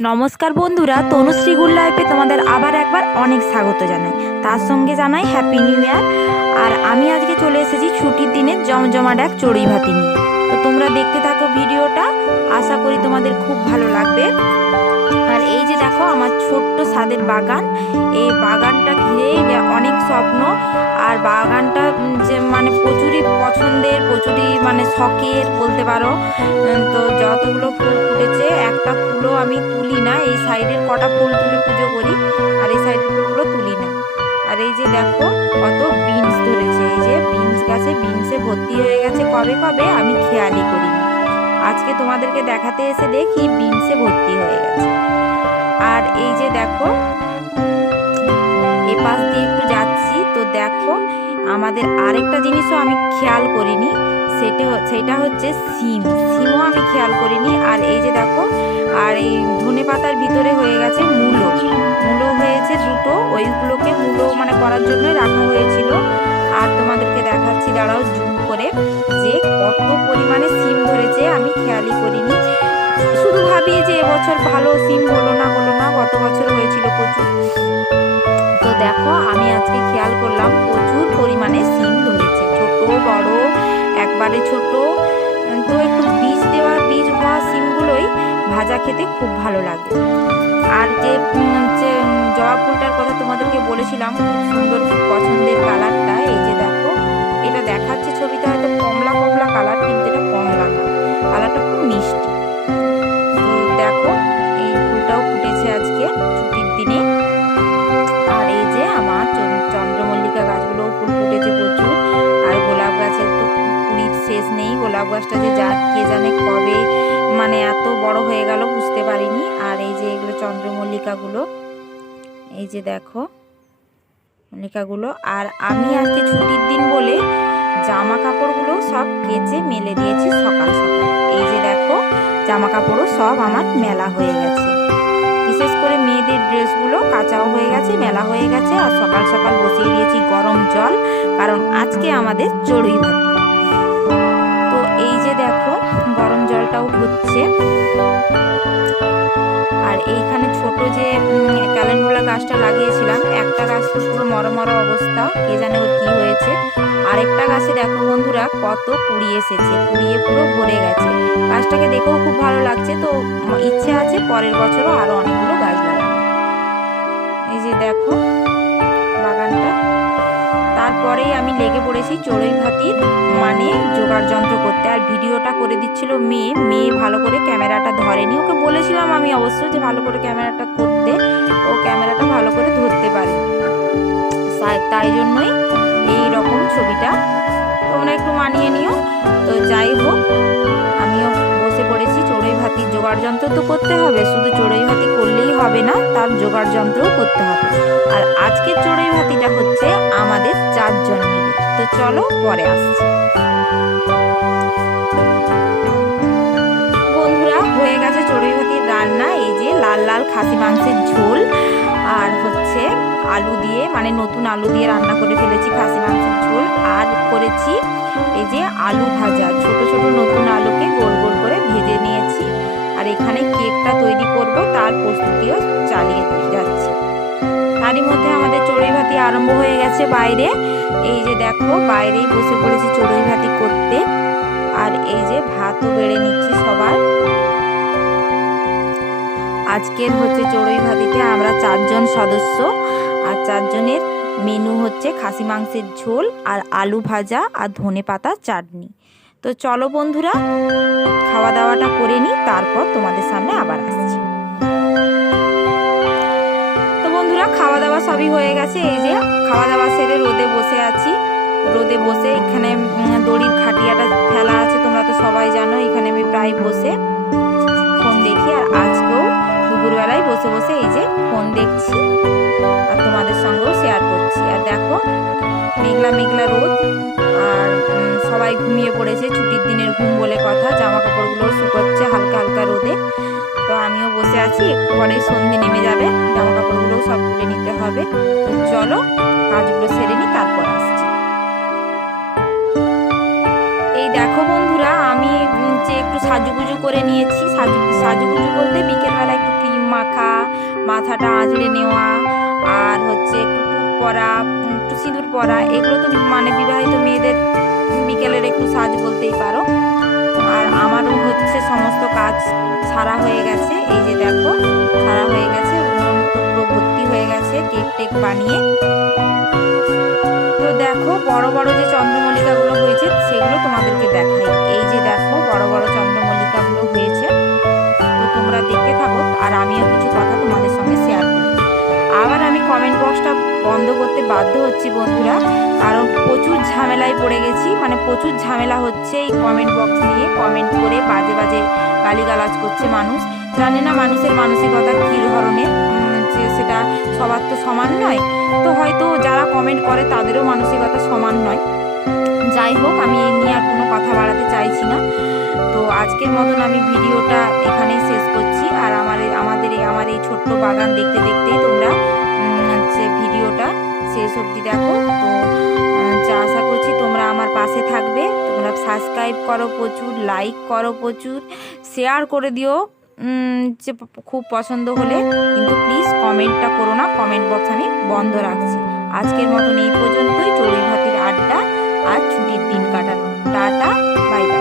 নমস্কার বন্ধুরা, তনুশ্রী গুল লাইফে তোমাদের আবার একবার অনেক স্বাগত জানাই। তার সঙ্গে জানাই হ্যাপি নিউ ইয়ার আর আমি আজকে চলে এসেছি ছুটির দিনে জমজমাট এক চড়ুই ভাতি নিয়ে। তো তোমরা দেখতে থাকো ভিডিওটা, আশা করি তোমাদের খুব ভালো লাগবে। আর এই যে দেখো, আমার ছোট্ট স্বাদের বাগান। এই বাগানটা ঘিরে অনেক স্বপ্ন। আর বাগানটা যে মানে প্রচুরই পছন্দের প্রচুরই মানে শখের বলতে পারো তো যতগুলো ফুল ফুটেছে, একটা ফুলও আমি তুলি না। এই সাইডের কটা ফুল তুলে পুজো করি, আর এই সাইডের ফুলগুলো তুলি না। আর এই যে দেখো, কত বিনস ধরেছে। এই যে বিনস গাছে বিনসে ভর্তি হয়ে গেছে। কবে কবে? আমি খেয়ালই করিনি। আজকে তোমাদেরকে দেখাতে এসে দেখি বিনসে ভর্তি হয়ে গেছে। আর এই যে দেখো আমাদের আরেকটা জিনিসও আমি খেয়াল করিনি, সেটা সেটা হচ্ছে সিম। সিমও আমি খেয়াল করিনি, আর এই যে দেখো, আর এই ধনে পাতার ভিতরে হয়ে গেছে মূলো। মূলো হয়েছে দুটো ওইগুলোকে মূলো মানে করার জন্য রাখা হয়েছিল। আর তোমাদেরকে দেখাচ্ছি, দাঁড়াও জুম করে, যে কত পরিমাণে সিম ধরেছে, আমি খেয়ালই করিনি। শুধু ভাবি যে এবছর ভালো সিম হলো না হলো না, গত বছর হয়েছিল প্রচুর। পরিমাণে সিম ধরেছে। ছোট, বড়, একবারে ছোট। তো একটু বীজ দেওয়া বীজ হওয়া সিমগুলোই ভাজা খেতে খুব ভালো লাগে। আর যে জবা ফুলটার কথা তোমাদেরকে বলেছিলাম, খুব সুন্দর, খুব পছন্দের কালারটা শেষ নেই, গোলাপ গাছটা যে যা, কে জানে কবে মানে এত বড় হয়ে গেল, বুঝতে পারিনি। আর এই যে এগুলো চন্দ্রমল্লিকাগুলো, এই যে দেখো মল্লিকাগুলো। আর আমি আজকে ছুটির দিন বলে জামা কাপড়গুলো সব কেচে মেলে দিয়েছি সকাল সকাল। এই যে দেখো জামা কাপড়ও সব আমার মেলা হয়ে গেছে। বিশেষ করে মেয়েদের ড্রেসগুলো কাঁচাও হয়ে গেছে, মেলা হয়ে গেছে। আর সকাল সকাল বসিয়ে দিয়েছি গরম জল, কারণ আজকে আমাদের চড়ুই ভাত আর এইখানে ছোট যে ক্যালেন্ডুলা গাছটা লাগিয়েছিলাম, একটা গাছ তো পুরো মরো অবস্থা, কে জানে ওর কী হয়েছে। আরেকটা গাছে দেখো বন্ধুরা, কত কুড়ি এসেছে, কুড়িয়ে পুরো ভরে গেছে। গাছটাকে দেখেও খুব ভালো লাগছে, তো ইচ্ছে আছে পরের বছরও আরও অনেকগুলো গাছ লাগাবো এই যে দেখো বাগানটা। তারপরেই আমি লেগে পড়েছি চড়ুই ভাতির মানে জোগাড় যন্ত্র করতে। আর ভিডিওটা করে দিচ্ছিল মেয়ে মেয়ে ভালো করে ক্যামেরাটা ধরেনি। ওকে বলেছিলাম আমি অবশ্য যে ভালো করে ক্যামেরাটা করতে, ও ক্যামেরাটা ভালো করে ধরতে পারে। তাই- জন্যই এই রকম ছবিটা তোমরা একটু মানিয়ে নিও। তো যাই হোক, আমিও বসে পড়েছি। চড়ুই ভাতির জোগাড় যন্ত্র তো করতে হবে, শুধু চড়ুই ভাতি করলেই হবে না, তার জোগাড় যন্ত্রও করতে হবে। আর আজকের চড়ুই ভাতিটা হচ্ছে আমাদের চারজন মিলে। তো চলো পরে আসছি। লাল লাল খাসি মাংসের ঝোল আর হচ্ছে আলু দিয়ে মানে নতুন আলু দিয়ে রান্না করে ফেলেছি খাসি মাংসের ঝোল। আর করেছি এই যে আলু ভাজা, ছোট ছোট নতুন আলুকে গোল গোল করে ভেজে নিয়েছি। আর এখানে কেকটা তৈরি করব, তার প্রস্তুতিও চালিয়ে যাচ্ছি। তারই মধ্যে আমাদের চড়ুই ভাতি আরম্ভ হয়ে গেছে বাইরে। এই যে দেখো, বাইরেই বসে পড়েছি চড়ুই ভাতি করতে। আর এই যে ভাতও বেড়ে নিচ্ছি সবার। আজকের হচ্ছে চড়ুই ভাতিতে আমরা চারজন সদস্য, আর চারজনের মেনু হচ্ছে খাসি মাংসের ঝোল, আর আলু ভাজা, আর ধনে পাতা চাটনি। তো চলো বন্ধুরা, খাওয়া দাওয়াটা করে নিই, তারপর তোমাদের সামনে আবার আসছি। তো বন্ধুরা, খাওয়া দাওয়া সবই হয়ে গেছে, এই যে খাওয়া দাওয়া সেরে রোদে বসে আছি। রোদে বসে এখানে দড়ির খাটিয়াটা ফেলা আছে, তোমরা তো সবাই জানো, এখানে আমি প্রায় বসে বসে বসে এই যে ফোন দেখছি আর তোমাদের সঙ্গেও শেয়ার করছি। আর দেখো, মেঘলা মেঘলা রোদ আর সবাই ঘুমিয়ে পড়েছে, ছুটির দিনের ঘুম বলে কথা জামা কাপড়গুলো শুকোচ্ছে হালকা হালকা রোদে। তো আমিও বসে আছি একটু পরে সন্ধে নেমে যাবে জামা কাপড়গুলোও সব তুলে নিতে হবে। তো চলো, কাজগুলো সেরে নিই তারপর আসছি। এই দেখো বন্ধুরা, আমি যে একটু সাজুগুজু করে নিয়েছি, সাজু, সাজুগুজু বলতে বিকেলবেলা একটু আঁচড়ে নেওয়া আর হচ্ছে পরা একটু সিঁদুর পরা, এগুলো তো মানে বিবাহিত মেয়েদের বিকেলের একটু সাজ বলতেই পারো। আর আমারও হচ্ছে সমস্ত কাজ সারা হয়ে গেছে। এই যে দেখো সারা হয়ে গেছে পুরো ভর্তি হয়ে গেছে, কেক টেক বানিয়ে। তো দেখো, বড় বড় যে চন্দ্রমল্লিকাগুলো হয়েছে, সেগুলো তোমাদেরকে দেখাই। হচ্ছি বন্ধুরা। কারণ প্রচুর ঝামেলায় পড়ে গেছি। মানে প্রচুর ঝামেলা হচ্ছে এই কমেন্ট বক্স নিয়ে। কমেন্ট করে বাজে বাজে গালিগালাজ করছে মানুষ। জানে না মানুষের মানসিকতা কী ধরনের। সেটা সবার তো সমান নয়। তো হয়তো যারা কমেন্ট করে তাদেরও মানসিকতা সমান নয়। যাই হোক, আমি এই নিয়ে আর কোনো কথা বাড়াতে চাইছি না। তো আজকের মতন আমি ভিডিওটা এখানেই শেষ করছি। আর আমার, আমাদের আমার এই ছোট্ট বাগান দেখতে দেখতেই তোমরা শক্তি দেখো। তো আশা করছি তোমরা আমার পাশে থাকবে। তোমরা সাবস্ক্রাইব করো প্রচুর লাইক করো প্রচুর শেয়ার করে দিও। যে খুব পছন্দ হলে। কিন্তু প্লিজ কমেন্টটা করো না কমেন্ট বক্স আমি বন্ধ রাখছি। আজকের মতন এই পর্যন্তই। চড়ুই ভাতের আড্ডা আর ছুটির দিন কাটানো। Tata bye bye